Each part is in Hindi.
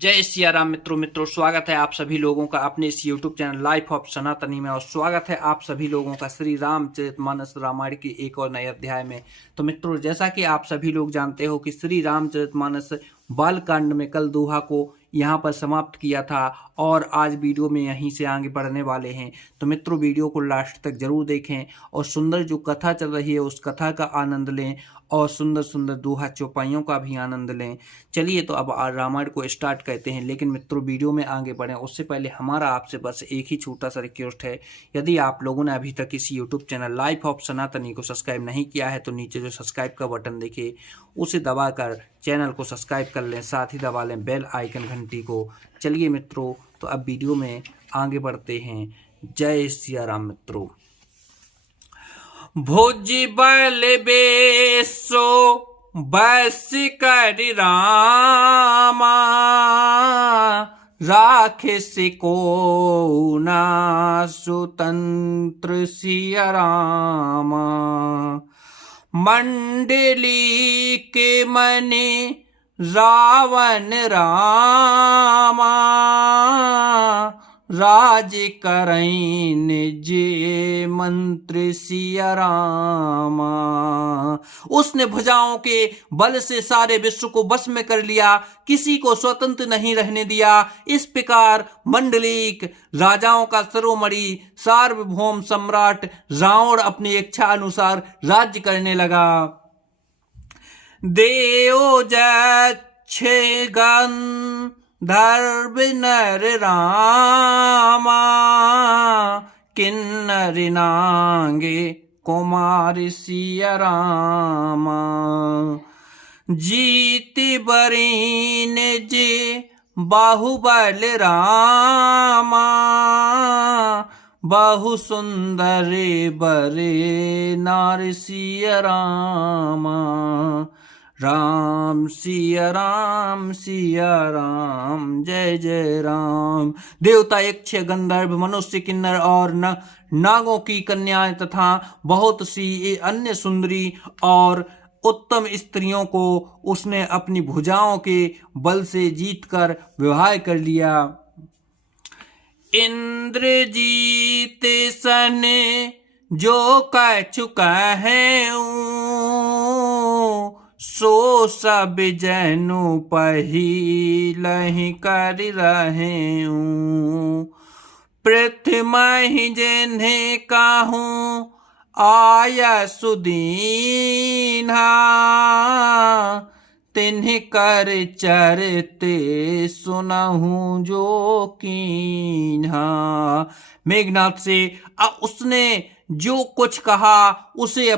जय सिया राम। मित्रों स्वागत है आप सभी लोगों का अपने इस YouTube चैनल लाइफ ऑफ सनातनी में, और स्वागत है आप सभी लोगों का श्री रामचरितमानस रामायण के एक और नए अध्याय में। तो मित्रों, जैसा कि आप सभी लोग जानते हो कि श्री रामचरितमानस बालकांड में कल दोहा को यहाँ पर समाप्त किया था और आज वीडियो में यहीं से आगे बढ़ने वाले हैं। तो मित्रों, वीडियो को लास्ट तक जरूर देखें और सुंदर जो कथा चल रही है उस कथा का आनंद लें और सुंदर सुंदर दोहा चौपाइयों का भी आनंद लें। चलिए तो अब रामायण को स्टार्ट करते हैं, लेकिन मित्रों वीडियो में आगे बढ़ें उससे पहले हमारा आपसे बस एक ही छोटा सा रिक्वेस्ट है। यदि आप लोगों ने अभी तक इस यूट्यूब चैनल लाइफ ऑफ सनातनी को सब्सक्राइब नहीं किया है तो नीचे जो सब्सक्राइब का बटन दिखे उसे दबाकर चैनल को सब्सक्राइब कर लें, साथ ही दबा लें बेल आइकन घंटी को। चलिए मित्रों, तो अब वीडियो में आगे बढ़ते हैं। जय सिया राम। मित्रों, भुजि बल बेसो बस कर रामा, राखे सिको ना स्वतंत्र सिया रामा। मंडली के मने रावण रामा, राज करैन जे मंत्र सिया रामा। उसने भुजाओं के बल से सारे विश्व को बस में कर लिया, किसी को स्वतंत्र नहीं रहने दिया। इस प्रकार मंडलीक राजाओं का शिरोमणि सार्वभौम सम्राट रावण अपनी इच्छा अनुसार राज्य करने लगा। देव जच्छे गन धर्म नर रामा, किन्नर नांगे कुमार सिया रामा। जीति बरीन जे बाहुबल रामा, बहु सुंदर बरे नार सिया रामा। राम सिया राम सिया राम, जय जय राम। देवता, यक्ष, गंधर्व, मनुष्य, किन्नर और नागों की कन्याएं तथा बहुत सी अन्य सुंदरी और उत्तम स्त्रियों को उसने अपनी भुजाओं के बल से जीतकर विवाह कर लिया। इंद्रजीत सन जो कह चुका है सो सब जनु पहिलहि कर रहे। पृथ्वी जिन्हें कहूँ आया सुदीन्हा, तिन्ह कर चरते सुनहूं जो कीन्हा। मेघनाथ से उसने जो कुछ कहा उसे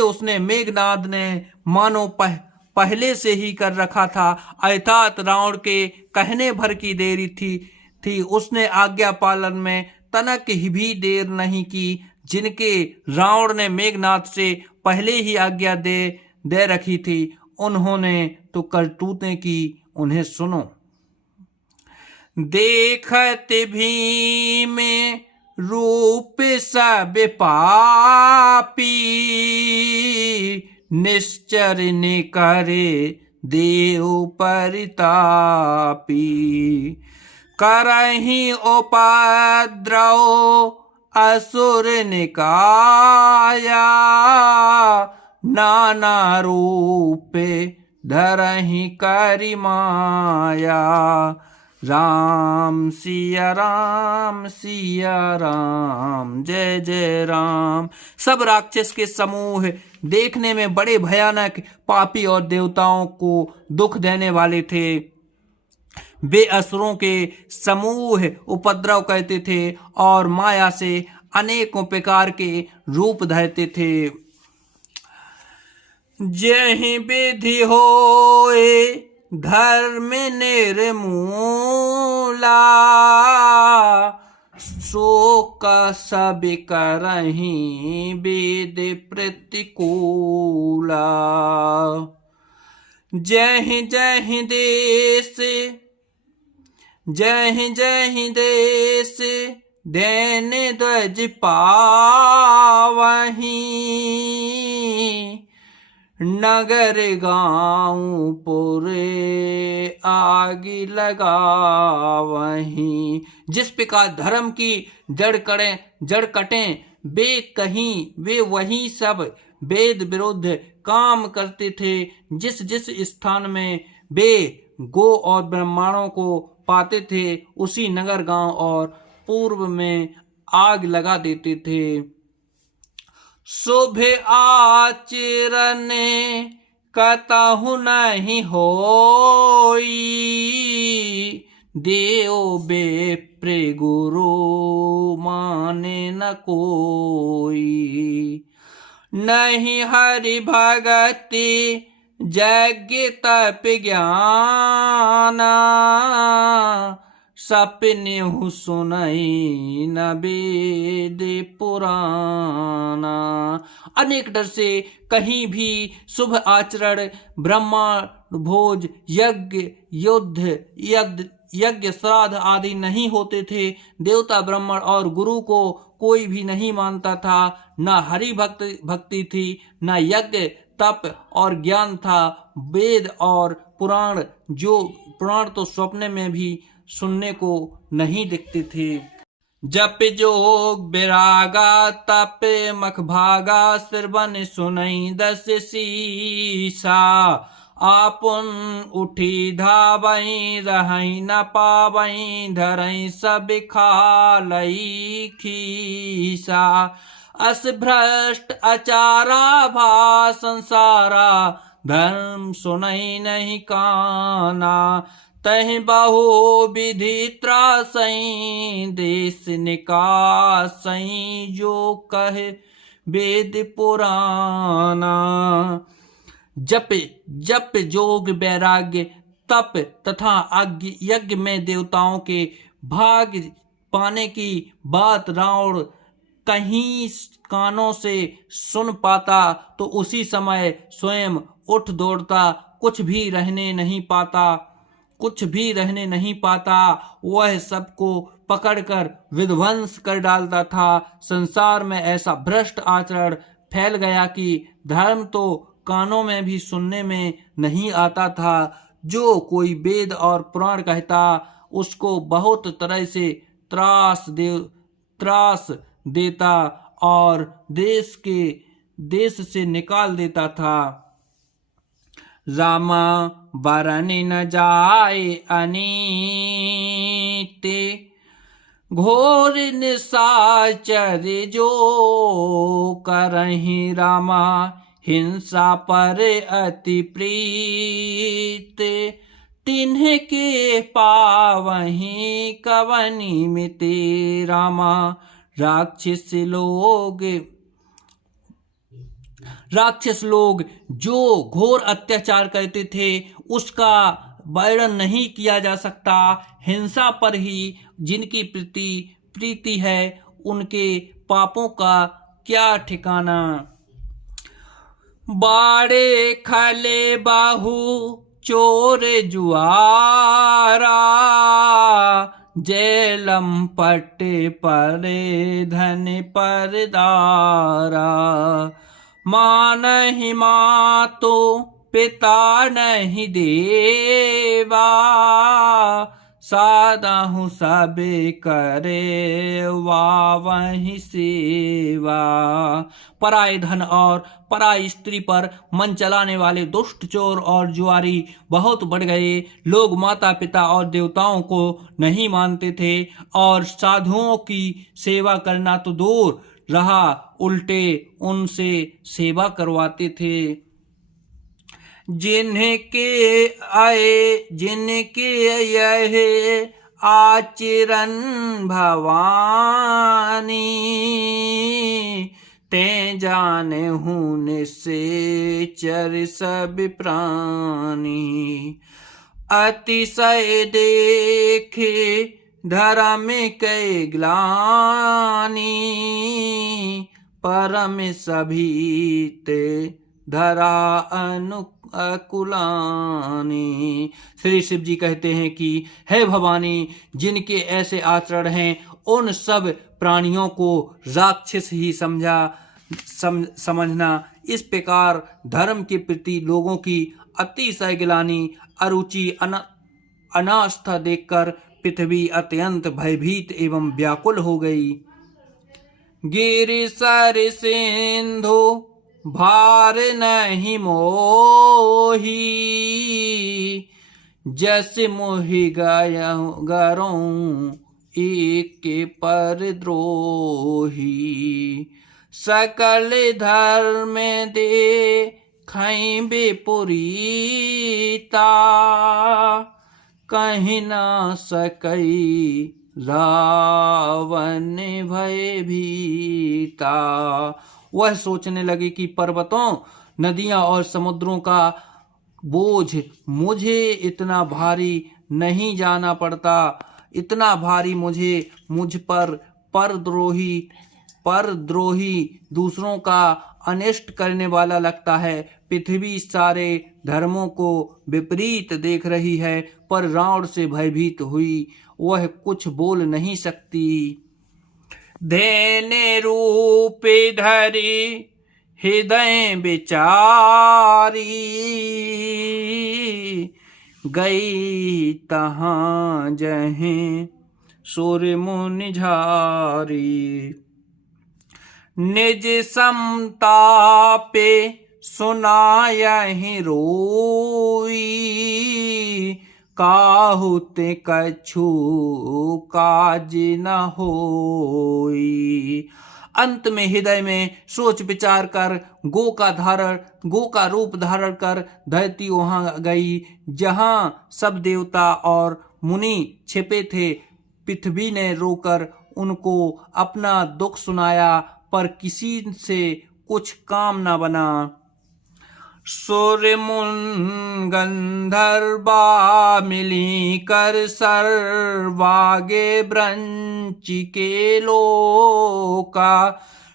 उसने मेघनाथ ने मानो पहले से ही कर रखा था, अर्थात रावण के कहने भर की देरी थी। उसने आज्ञा पालन में तनक ही भी देर नहीं की। जिनके रावण ने मेघनाथ से पहले ही आज्ञा दे रखी थी उन्होंने तो करतूतें की, उन्हें सुनो। देखत भी में रूप सब पापी, निश्चर ने करे देव परितापी। करहि उपद्रव असुर निकाया, नाना रूपे धरहि करि माया। राम सिया राम सिया राम, जय जय राम। सब राक्षस के समूह देखने में बड़े भयानक, पापी और देवताओं को दुख देने वाले थे। वे असुरों के समूह उपद्रव करते थे और माया से अनेकों प्रकार के रूप धरते थे। जहि विधि होए धर्म निर्मूला, शोक सब करहि वेद प्रतिकूला। जहि जहि देश जहि जहि देश दैन ध्वज पावहीं, नगर गाँव पुरे आग लगावहीं। जिस प्रकार धर्म की जड़ कटें वे वही सब वेद विरुद्ध काम करते थे। जिस जिस स्थान में वे गो और ब्राह्मणों को पाते थे उसी नगर गांव और पूर्व में आग लगा देते थे। शुभ आचरण कतहु नहीं होई, देव बेप्र गुरु माने न कोई। नहीं हरि भगति यज्ञ तप ज्ञाना, सपने हूँ सुनई न वेद पुराना। अनेक डर से कहीं भी शुभ आचरण, ब्रह्मांड भोज, यज्ञ श्राद्ध आदि नहीं होते थे। देवता ब्राह्मण और गुरु को कोई भी नहीं मानता था। न हरि भक्ति थी, न यज्ञ तप और ज्ञान था। वेद और पुराण तो स्वप्न में भी सुनने को नहीं दिखते थे। जप जोग विरागा तप मख भागा, श्रवण सुनई दस शीशा। आपुन उठी धावई रहई न पावई, धरई सब खालई खीसा। अस भ्रष्ट अचारा भा संसारा, धर्म सुनई नहीं काना। तहि बहु विधि त्रासई, देश निकासई, जो कहे वेद पुराना। जप जोग वैराग्य तप तथा यज्ञ में देवताओं के भाग पाने की बात रावण कहीं कानों से सुन पाता तो उसी समय स्वयं उठ दौड़ता। कुछ भी रहने नहीं पाता। वह सबको पकड़कर विध्वंस कर डालता था। संसार में ऐसा भ्रष्ट आचरण फैल गया कि धर्म तो कानों में भी सुनने में नहीं आता था। जो कोई वेद और पुराण कहता उसको बहुत तरह से त्रास देता और देश से निकाल देता था। रामा वरन न जाए अनीति, घोर निशाचर जो करहि रामा। हिंसा पर अति प्रीत, तिन्ह के पावहीं कवनि मिते रामा। राक्षस लोग जो घोर अत्याचार करते थे उसका वर्णन नहीं किया जा सकता। हिंसा पर ही जिनकी प्रीति है उनके पापों का क्या ठिकाना। बाड़े खले बाहु चोर जुआरा, जेलम पट्टे परे धन परदारा। माँ नहीं मातो पिता नहीं देवा, सादा हूँ सबे करे वही सेवा। पराये धन और पराई स्त्री पर मन चलाने वाले दुष्ट चोर और जुआरी बहुत बढ़ गए। लोग माता पिता और देवताओं को नहीं मानते थे और साधुओं की सेवा करना तो दूर रहा, उल्टे उनसे सेवा करवाते थे। जिनके यह आचरण भवानी, ते जाने हूँ निश्चर सब प्राणी। अतिशय देखे धर्म के ग्लानि, परम सभीत धरा अकुलानी। श्री शिव जी कहते हैं कि हे भवानी, जिनके ऐसे आचरण हैं उन सब प्राणियों को राक्षस ही समझना। इस प्रकार धर्म के प्रति लोगों की अतिशय गिलानी, अरुचि, अनास्था देखकर पृथ्वी अत्यंत भयभीत एवं व्याकुल हो गई। गिरि सर सिंधु भार नहीं मोही, जस मोहि गरों एक के पर द्रोही। सकल धर्म दे खई बेपुरीता, कहीं ना सकई रावण भय भीता। वह सोचने लगे कि पर्वतों, नदियां और समुद्रों का बोझ मुझे इतना भारी नहीं जाना पड़ता, इतना भारी मुझ पर परद्रोही दूसरों का अनिष्ट करने वाला लगता है। पृथ्वी सारे धर्मों को विपरीत देख रही है, पर रावण से भयभीत हुई वह कुछ बोल नहीं सकती। धैन्य रूप धरी हृदय विचारी, गई तहाँ जहें सुर मुनि झारी। निज समतापे सुनायहि रोई, काहू ते कछु काज न होई। अंत में हृदय में सोच विचार कर गो का रूप धारण कर धरती वहां गई जहां सब देवता और मुनि छिपे थे। पृथ्वी ने रोकर उनको अपना दुख सुनाया, पर किसी से कुछ काम न बना। सुर मुन गंधर्वा मिली कर सर्वागे ब्रंची के लोका,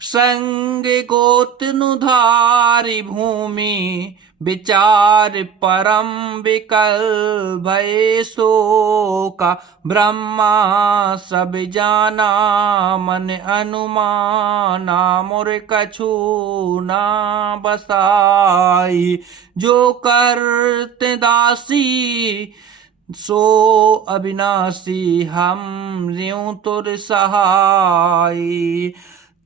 संग गोतनुधारी भूमि विचार परम विकल भय शोका। ब्रह्मा सब जाना मन अनुमाना, मोर कछु ना बसाई। जो करते दासी सो अविनाशी, हम ज्यों तुर सहाय।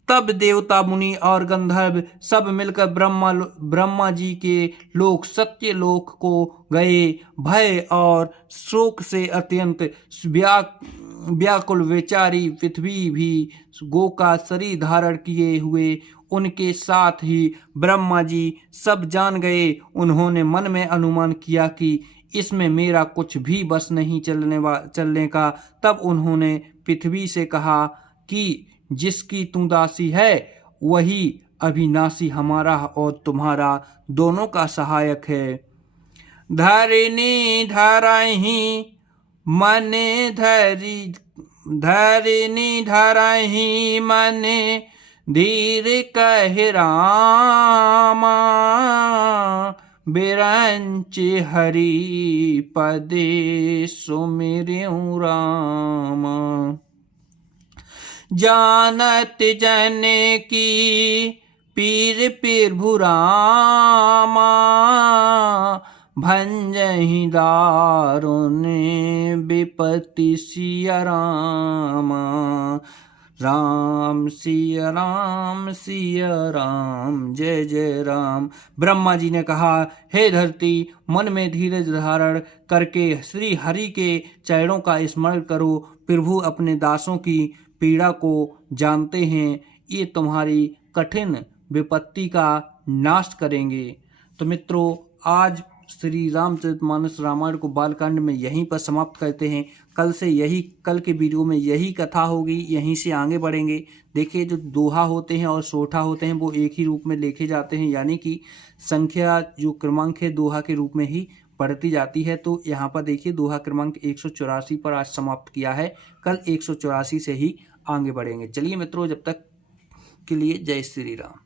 तब देवता मुनि और गंधर्व सब मिलकर ब्रह्मा जी के लोक सत्य लोक को गए। भय और शोक से अत्यंत व्याकुल बेचारी पृथ्वी भी गो का शरीर धारण किए हुए उनके साथ ही ब्रह्मा जी सब जान गए। उन्होंने मन में अनुमान किया कि इसमें मेरा कुछ भी बस नहीं चलने का। तब उन्होंने पृथ्वी से कहा कि जिसकी तू दासी है वही अविनाशी हमारा और तुम्हारा दोनों का सहायक है। धरनी धरही मने धीर कह रामा, बिरंच हरि पदे सुमिरऊं रामा। जानत जन की पीर प्रभु रामा, भंजहि दारुण विपत्ति सिया रामा। राम सिया राम जय जय राम। ब्रह्मा जी ने कहा, हे धरती, मन में धीरज धारण करके श्री हरि के चरणों का स्मरण करो। प्रभु अपने दासों की पीड़ा को जानते हैं, ये तुम्हारी कठिन विपत्ति का नाश करेंगे। तो मित्रों, आज श्री रामचरितमानस रामायण को बालकांड में यहीं पर समाप्त करते हैं। कल के वीडियो में यही कथा होगी, यहीं से आगे बढ़ेंगे। देखिए, जो दोहा होते हैं और सोठा होते हैं वो एक ही रूप में लिखे जाते हैं, यानी कि संख्या जो क्रमांक है दोहा के रूप में ही बढ़ती जाती है। तो यहाँ पर देखिए, दोहा क्रमांक 184 पर आज समाप्त किया है। कल 184 से ही आगे बढ़ेंगे। चलिए मित्रों, जब तक के लिए जय श्री राम।